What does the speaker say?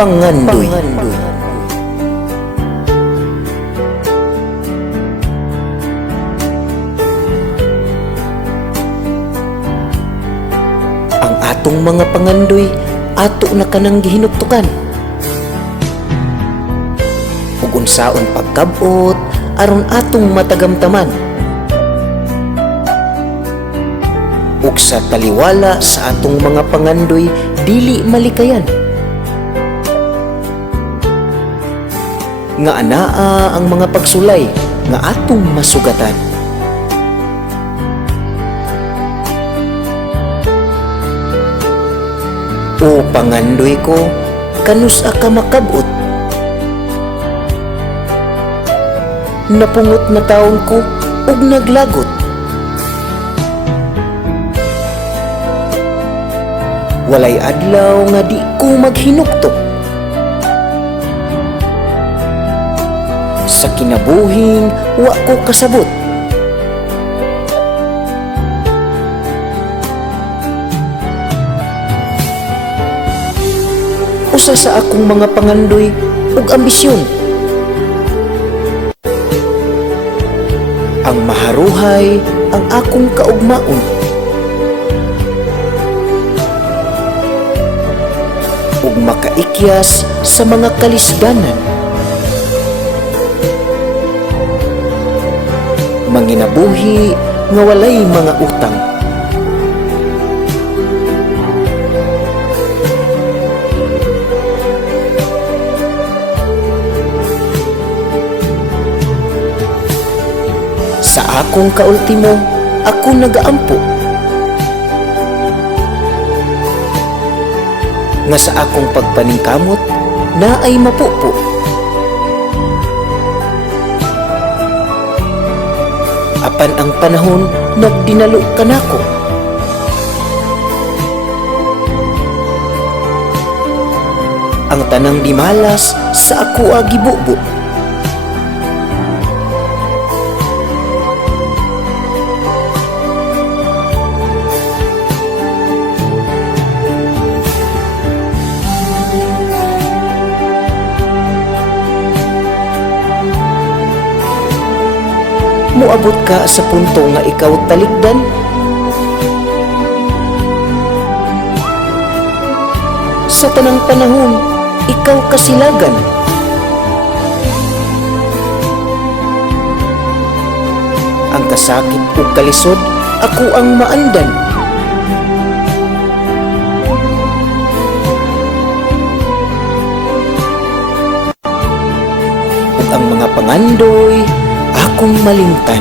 Pangandoy. Ang atong mga pangandoy ato na kanang gihinuktukan. Ug unsaon pagkabot aron atong matagamtaman. Ug sa taliwala sa atong mga pangandoy dili malikayan. Nga anaa ang mga pagsulay nga atong masugatan. O pangandoy ko, kanus ka makabot. Napungot na taon ko ug naglagot. Walay adlaw nga di ko maghinuktok. Sa kinabuhing wa ko kasabot. Usa sa akong mga pangandoy ug ambisyon. Ang maharuhay ang akong kaugmaon. Ug makaikyas sa mga kalisdanan. Manginabuhi nga walay mga utang. Sa akong kaultimo, ako nagaampo. Nga sa akong pagpaningkamot, na ay mapupo. Apan ang panahon, nagdinalo ka nako. Ang tanang di malas sa ako agibubo. Muabot ka sa punto nga ikaw talikdan? Sa tanang panahon, ikaw kasilagan. Ang kasakit ug kalisod, ako ang maandan. Ug ang mga pangandoy, akong malimtan.